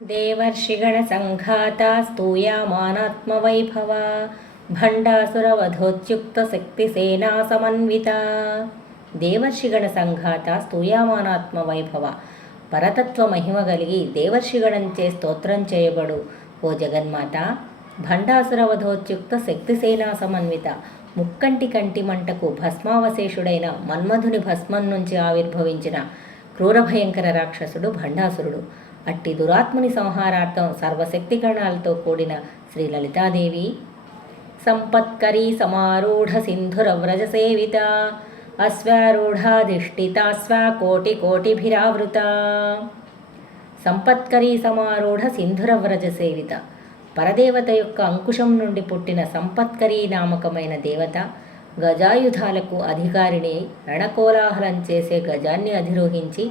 देवर्षिगणसङ्घाता स्तूयमानात्मवैभवा भण्डासुरवधोच्युक्तशक्तिसेना समन्विता। దేవర్షిగణ సంఘాత స్తూయమానాత్మవైభవ, పరతత్వ మహిమ కలిగి దేవర్షిగణంచే స్తోత్రం చేయబడు ఓ జగన్మాత. భండాసురవధోచ్యుక్త శక్తిసేనా సమన్విత, ముక్కంటి కంటి మంటకు భస్మావశేషుడైన మన్మధుని భస్మం నుంచి ఆవిర్భవించిన క్రూరభయంకర రాక్షసుడు భండాసురుడు. అట్టి దురాత్ముని సంహారార్థం సర్వశక్తిగణాలతో కూడిన శ్రీ లలితాదేవి సంపత్కరీ సమారూఢ సింధురవ్రజ సేవిత అశ్వారూఢాధిష్ఠితాశ్వాకోటికోటిభిరావృత. సంపత్కరీ సమారూఢ సింధురవ్రజ సేవిత, పరదేవత యొక్క అంకుశం నుండి పుట్టిన సంపత్కరీ నామకమైన దేవత గజాయుధాలకు అధికారిణి రణకోలాహలం చేసే గజాన్ని అధిరోహించి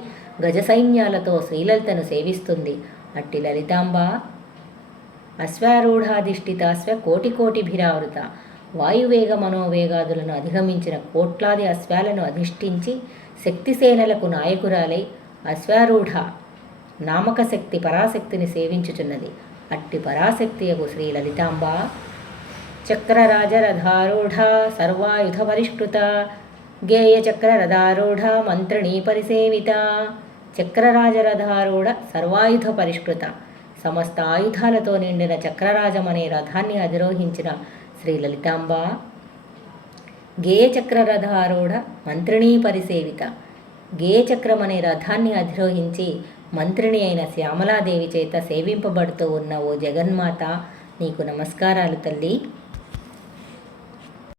గజ సైన్యాలతో శ్రీలలితను సేవిస్తుంది. అట్టి లలితాంబ అశ్వారూఢాధిష్ఠితాశ్వ కోటికోటిభిరావృత, వాయువేగ మనోవేగాదులను అధిగమించిన కోట్లాది అశ్వాలను అధిష్ఠించి శక్తిసేనలకు నాయకురాలై అశ్వారూఢ నామక శక్తి పరాశక్తిని సేవించుచున్నది. అట్టి పరాశక్తియగు శ్రీ లలితాంబ చక్రరాజరథారూఢ సర్వాయుధ పరిష్కృత గేయచక్రరథారూఢ మంత్రిణీ పరిసేవిత. చక్రరాజరథారూఢ సర్వాయుధ పరిష్కృత, సమస్త ఆయుధాలతో నిండిన చక్రరాజమనే రథాన్ని అధిరోహించిన శ్రీ లలితాంబ గేయచక్రరథారూఢ మంత్రిణీ పరిసేవిత, గేయచక్రమనే రథాన్ని అధిరోహించి మంత్రిని అయిన శ్యామలాదేవి చేత సేవింపబడుతూ ఉన్న ఓ జగన్మాత, నీకు నమస్కారాలు తల్లి.